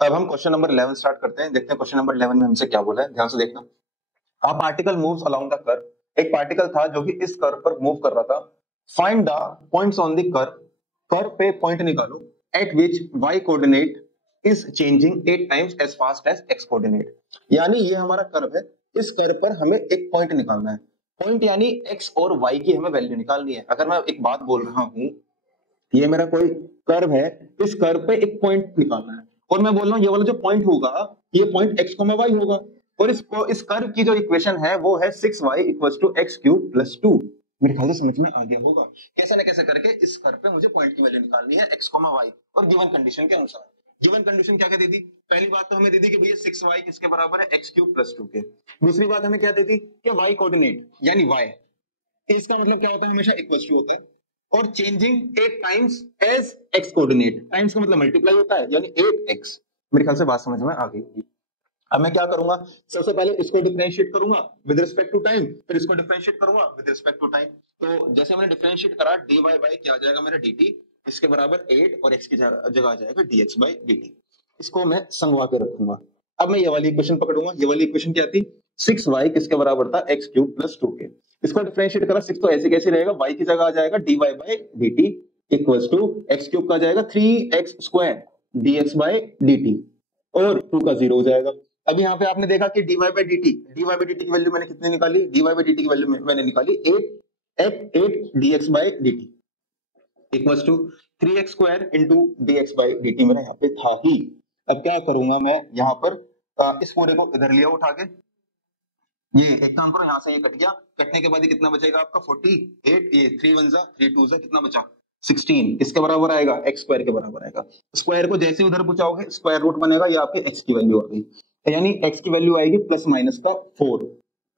अब हम question number 11 start करते हैं। देखते हैं क्वेश्चन नंबर 11 में हमसे क्या बोला है, ध्यान से देखना। A particle moves along the curve, एक पार्टिकल था जो कि इस कर्व पर मूव कर रहा था। Find the points on the curve, curve पे पॉइंट निकालो at which y coordinate is changing 8 times as fast as x coordinate. यानी ये हमारा कर्व है, इस कर्व पर हमें एक पॉइंट निकालना है। पॉइंट यानी x और y की हमें वैल्यू निकालनी है। अगर मैं एक बात बोल रहा हूं, ये मेरा कोई कर्व है, इस कर्व पे एक पॉइंट निकालना है और मैं बोल रहा हूँ ये वाला जो पॉइंट होगा ये पॉइंट x, y होगा और इस कर्व की जो इक्वेशन है वो है 6y equals to x cube plus 2। मेरे ख्याल से समझ में आ गया होगा। कैसे ना कैसे करके इस कर्व पे मुझे पॉइंट की वैल्यू निकालनी है x, y और गिवन कंडीशन के अनुसार। गिवन कंडीशन क्या क्या दे दी? पहली बात तो हमें दे दी कि भैया 6y किसके बराबर है, x क्यूब प्लस 2 के। दूसरी बात हमें क्या दे दी कि y कोऑर्डिनेट यानी y, इसका मतलब क्या होता है, हमेशा इक्वल टू होता है और changing 8 times as x coordinate. Times का मतलब मल्टीप्लाई होता है यानी 8x। मेरे ख्याल से बात समझ में आ गई। अब मैं क्या करूंगा, सबसे पहले इसको डिफरेंशिएट करूंगा विद रिस्पेक्ट टू टाइम, फिर इसको डिफरेंशिएट करूंगा विद रिस्पेक्ट टू टाइम। तो जैसे मैंने डिफरेंशिएट करा dy बाय क्या आ जाएगा मेरा dt, इसके बराबर 8 और x की जगह आ जाएगा dx बाय dt। इसको मैं संगवा के रखूंगा। अब मैं ये वाली इक्वेशन पकड़ूंगा। ये वाली इक्वेशन क्या थी, 6y किसके बराबर था, x क्यूब प्लस 2 के। इसको डिफरेंशिएट करा 6 तो ऐसे कैसे रहेगा, y की जगह आ जाएगा dy by dt equals to x cube का आ जाएगा 3x square dx by dt और 2 का 0 हो जाएगा। अब यहाँ पे आपने देखा कि dy बाय dt की वैल्यू मैंने कितनी निकाली, dy बाय dt की वैल्यू मैंने निकाली 8 dx by dt equals to 3x square into dx by dt मेरा यहाँ पे था ही। अब क्या करूंगा मैं यहाँ पर इस पूरे को इधर लिया उठा के, ये एक काम करो यहाँ से ये कट गया, कटने के बाद ये कितना बचेगा आपका 48, ये 3 1 जा 3 2 जा कितना बचा 16, किसके बराबर आएगा, x स्क्वायर के बराबर आएगा। स्क्वायर को जैसे उधर पहुंचाओगे स्क्वायर रूट बनेगा, ये आपके x की वैल्यू आ गई, यानी x की वैल्यू आएगी प्लस माइनस का 4।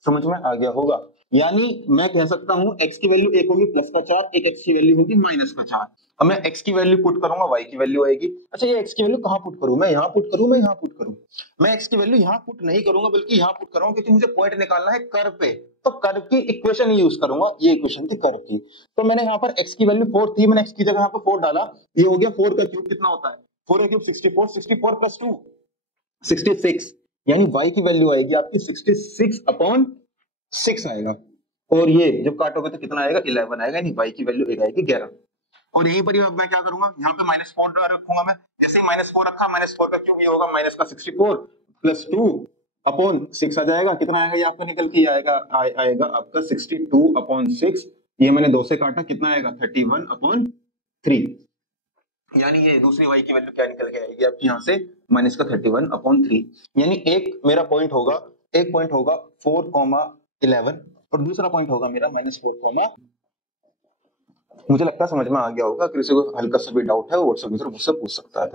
समझ में आ गया होगा। यानी मैं कह सकता हूं x की वैल्यू एक होगी प्लस का 4, एक x की वैल्यू होगी माइनस का 4। अब मैं x की वैल्यू पुट करूंगा, y की वैल्यू आएगी। अच्छा ये x की वैल्यू कहां पुट करूं, मैं यहां पुट करूं, मैं यहां पुट करूं? मैं x की वैल्यू यहां पुट नहीं करूंगा बल्कि यहां पुट करूंगा, क्योंकि मुझे पॉइंट निकालना है कर्व पे। तो कर्व की इक्वेशन यूज करूंगा, ये इक्वेशन थी कर्व की। तो मैंने यहाँ पर x की वैल्यू 4 थी, मैंने x की जगह यहाँ पर 4 डाला, ये हो गया 4 का क्यूब कितना होता है, 4 का क्यूब 64, 64 प्लस 2 66, यानी y की वैल्यू आएगी आपकी 66 अपॉन 6 आएगा। और ये जब काटोगे तो कितना आएगा, 11 आएगा, यानी y की वैल्यू आएगी 11। और यहीं पर मैं क्या करूंगा, यहाँ पे -4 रखूंगा मैं। जैसे ही -4 रखा, -4 का क्यूब ये होगा माइनस का 64 प्लस 2 अपॉन 6 आ जाएगा। कितना आएगा ये आपका निकल के आएगा, आएगा आपका 62 अपॉन 6। ये मैंने 2 से काटा, कितना आएगा 31 अपॉन 3। यानी ये दूसरी y की वैल्यू क्या निकल के आएगी आपकी यहाँ से, माइनस का 31 अपॉन 3। यानी एक मेरा पॉइंट होगा, एक पॉइंट होगा 4,11 और दूसरा पॉइंट होगा मेरा -4, मुझे लगता है समझ में आ गया होगा। किसी को हल्का सा भी डाउट है वो व्हाट्सएप मुझसे पूछ सकता है।